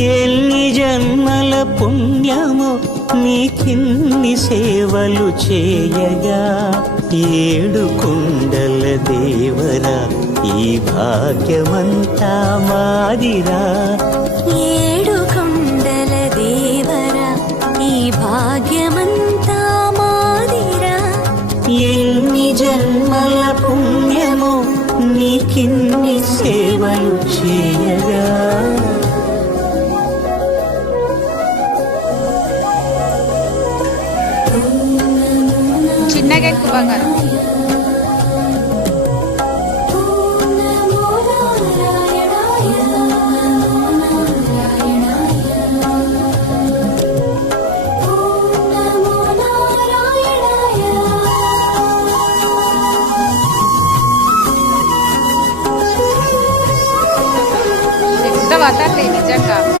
ఎన్ని జన్మల పుణ్యమో నీకిన్ని సేవలు చేయగా, ఏడు కొండల దేవరా ఈ భాగ్యమంతా మాదిరా. ఏడు కొండల దేవరా ఈ భాగ్యమంతా మాదిరా. ఎన్ని జన్మల పుణ్యమో నీకిన్ని సేవలు చేయగా. చిన్నగా ఎక్కువ బంగారం